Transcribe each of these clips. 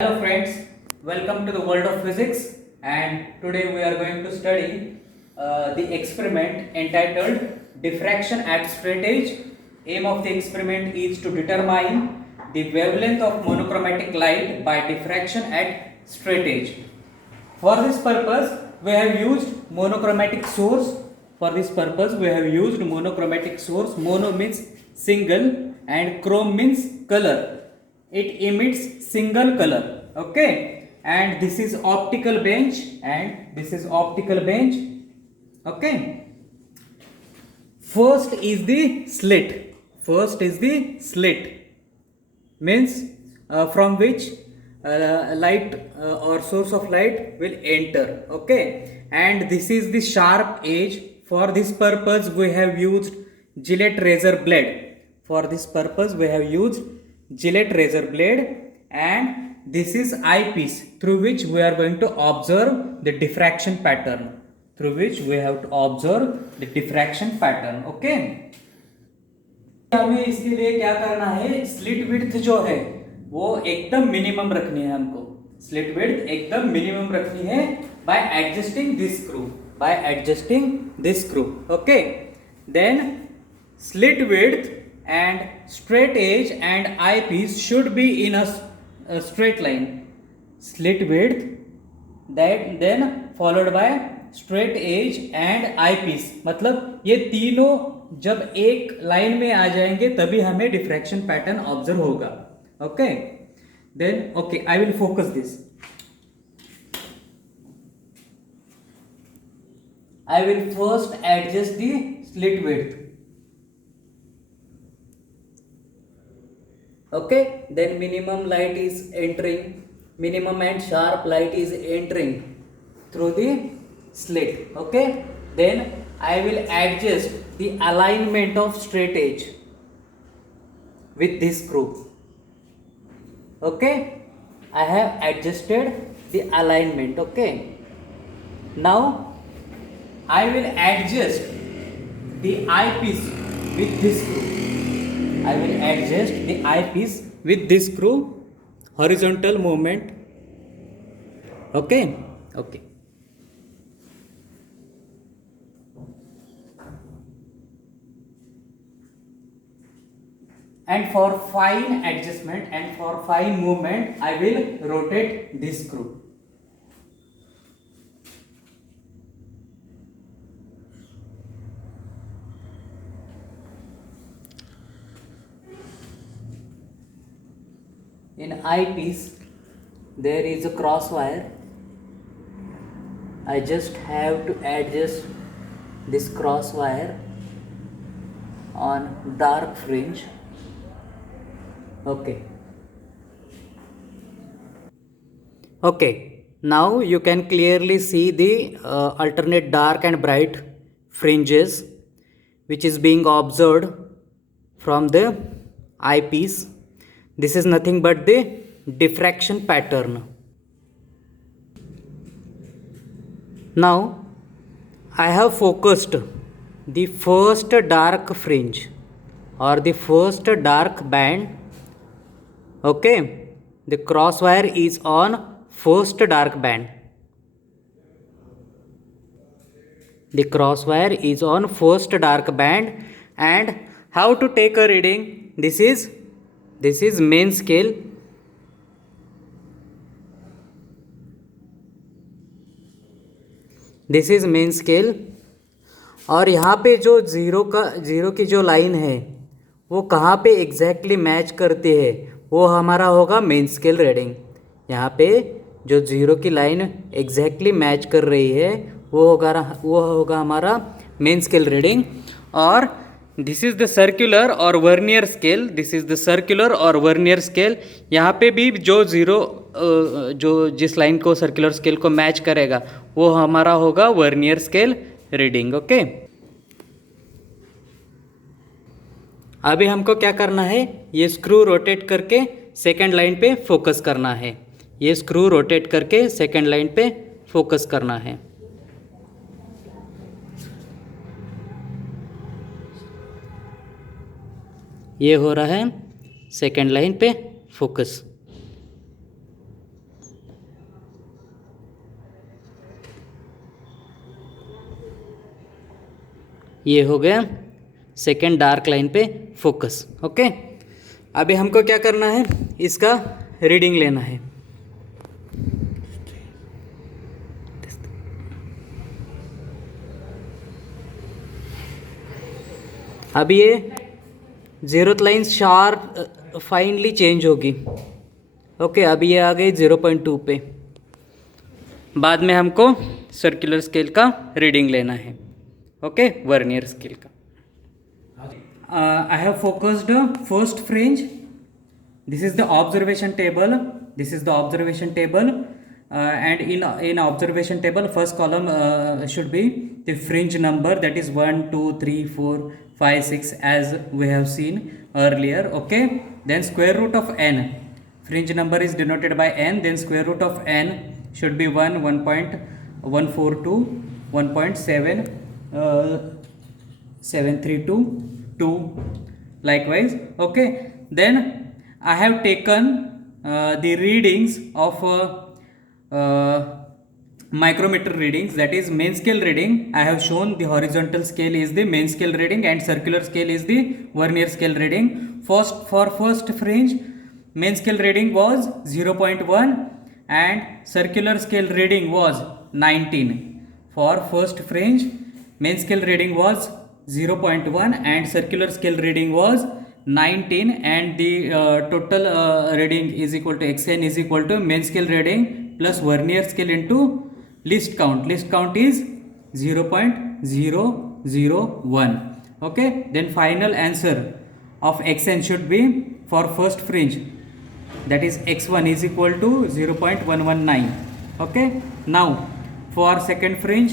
Hello friends, welcome to the world of physics, and today we are going to study the experiment entitled diffraction at straight edge. Aim of the experiment is to determine the wavelength of monochromatic light by diffraction at straight edge. For this purpose we have used monochromatic source. Mono means single and chrome means color. It emits single color. Okay, and this is optical bench, okay. First is the slit means from which light or source of light will enter. Okay, and this is the sharp edge. For this purpose we have used Gillette razor blade. And this is eyepiece through which we are going to observe the diffraction pattern. Okay, हमें इसके लिए क्या करना है, slit width जो है वो एकदम मिनिमम रखनी है हमको. by adjusting this screw. Okay, then slit width and straight edge and eyepiece should be in a straight line. Slit width, that then followed by straight edge and eyepiece. मतलब ये तीनों जब एक लाइन में आ जाएंगे तभी हमें डिफ्रैक्शन पैटर्न ऑब्जर्व होगा. Okay, then okay, I will focus this. I will first adjust the slit width. Okay, then minimum and sharp light is entering through the slit. Okay, then I will adjust the alignment of straight edge with this screw. Okay, I have adjusted the alignment. Okay, now I will adjust the eyepiece with this screw. Horizontal movement. Okay. And for fine adjustment and for fine movement, I will rotate this screw. In eyepiece there is a cross wire. I just have to adjust this cross wire on dark fringe. Okay, now you can clearly see the alternate dark and bright fringes which is being observed from the eyepiece. This is nothing but the diffraction pattern. Now I have focused the first dark fringe or the first dark band. Okay, the cross wire is on first dark band. And how to take a reading? This is main scale. और यहाँ पे जो zero की जो line है वो कहाँ पे एग्जैक्टली मैच करती है वो हमारा होगा मेन स्केल रीडिंग. यहाँ पे जो जीरो की लाइन एग्जैक्टली मैच कर रही है वो होगा हमारा मेन स्केल रीडिंग. और दिस इज़ द सर्कुलर और वर्नियर स्केल. यहाँ पे भी जो जिस लाइन को सर्कुलर स्केल को मैच करेगा वो हमारा होगा वर्नियर स्केल रीडिंग. ओके, अभी हमको क्या करना है, ये स्क्रू रोटेट करके सेकेंड लाइन पे फोकस करना है. ये हो रहा है सेकेंड लाइन पे फोकस. ये हो गया सेकेंड डार्क लाइन पे फोकस। ओके, अभी हमको क्या करना है, इसका रीडिंग लेना है। अभी ये zeroth line sharp finally change होगी। ओके, अभी ये आ गई 0.2 पे। बाद में हमको सर्कुलर स्केल का रीडिंग लेना है। ओके, वर्नियर स्केल का। I have focused first fringe. This is the observation table. This is the observation table, and in observation table, first column should be the fringe number, that is 1, 2, 3, 4, 5, 6, as we have seen earlier. Okay, then square root of n. Fringe number is denoted by n. Then square root of n should be 1, 1.142, 1.7, 732. 2 likewise. Okay, then I have taken the readings of micrometer readings, that is main scale reading. I have shown the horizontal scale is the main scale reading and circular scale is the vernier scale reading. For first fringe, main scale reading was 0.1 and circular scale reading was 19. For first fringe, main scale reading was 0.1 and circular scale reading was 19, and the total reading is equal to xn is equal to main scale reading plus vernier scale into least count. Least count is 0.001. Okay, then final answer of xn should be for first fringe, that is x1 is equal to 0.119. Okay, now for second fringe,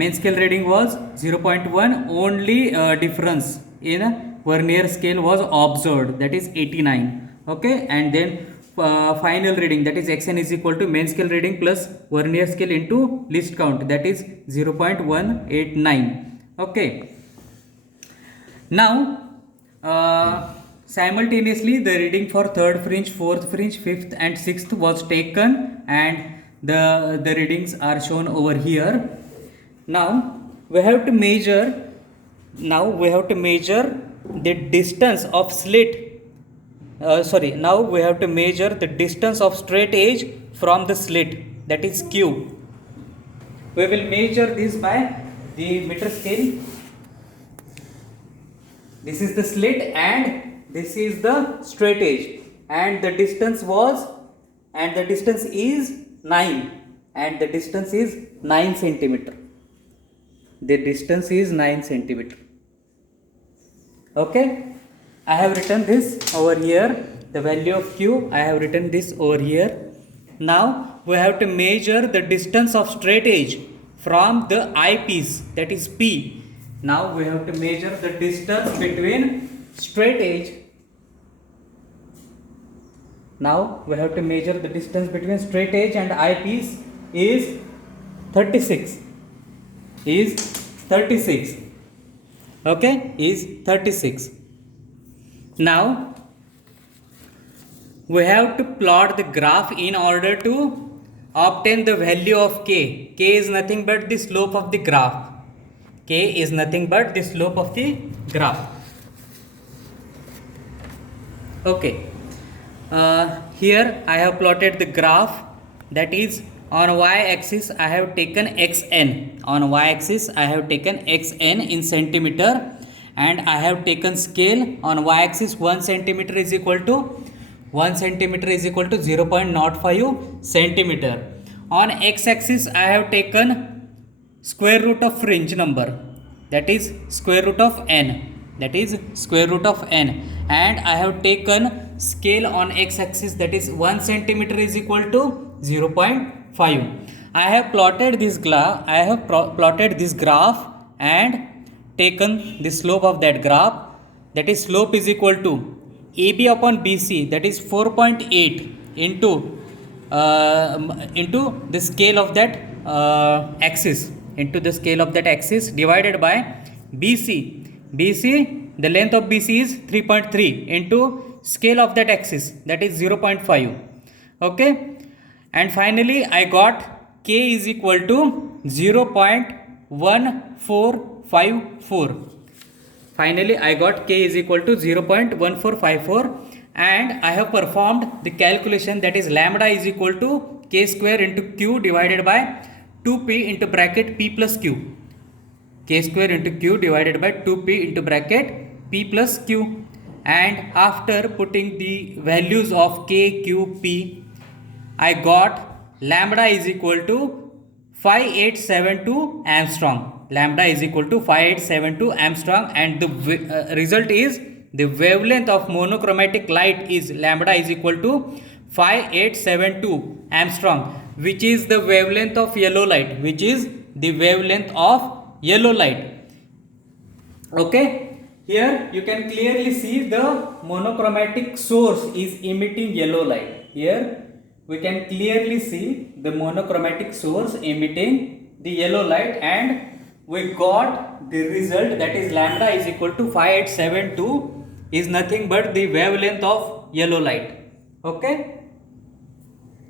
main scale reading was 0.1, only difference in vernier scale was observed, that is 89. Okay, and then final reading, that is xn is equal to main scale reading plus vernier scale into least count, that is 0.189. Okay, now simultaneously the reading for third fringe, fourth fringe, fifth and sixth was taken, and the readings are shown over here. Now we have to measure the distance of slit. Now we have to measure the distance of straight edge from the slit, that is Q. We will measure this by the meter scale. This is the slit and this is the straight edge, and the distance is 9, and the distance is 9 centimeter. The distance is 9 centimeter. Okay, I have written this over here, the value of Q, I have written this over here. Now we have to measure the distance of straight edge from the eyepiece, that is P. Now we have to measure the distance between straight edge. Now we have to measure the distance between straight edge and eyepiece is 36. Okay, is 36. Now we have to plot the graph in order to obtain the value of k. K is nothing but the slope of the graph. Okay, here I have plotted the graph, that is on y-axis I have taken xn. On y-axis I have taken xn in centimeter, and I have taken scale on y-axis 1 centimeter is equal to 0.05 centimeter. On x-axis I have taken square root of fringe number, that is square root of n, and I have taken scale on x-axis, that is 1 centimeter is equal to 0.5. I have plotted this graph. And taken the slope of that graph, that is slope is equal to AB upon BC, that is 4.8 into the scale of that axis, divided by BC. The length of BC is 3.3 into scale of that axis, that is 0.5. Okay, and finally I got K is equal to 0.145 0.1454. Finally, I got k is equal to 0.1454, and I have performed the calculation, that is lambda is equal to k square into q divided by 2p into bracket p plus q. K square into q divided by 2p into bracket p plus q. And after putting the values of k, q, p, I got lambda is equal to 5872 Armstrong. Lambda is equal to 5872 Armstrong, and the result is the wavelength of monochromatic light is lambda is equal to 5872 Armstrong, which is the wavelength of yellow light, which is the wavelength of yellow light. Okay, here you can clearly see the monochromatic source is emitting yellow light. Here we can clearly see the monochromatic source emitting the yellow light, and we got the result, that is lambda is equal to 5872 is nothing but the wavelength of yellow light. Okay.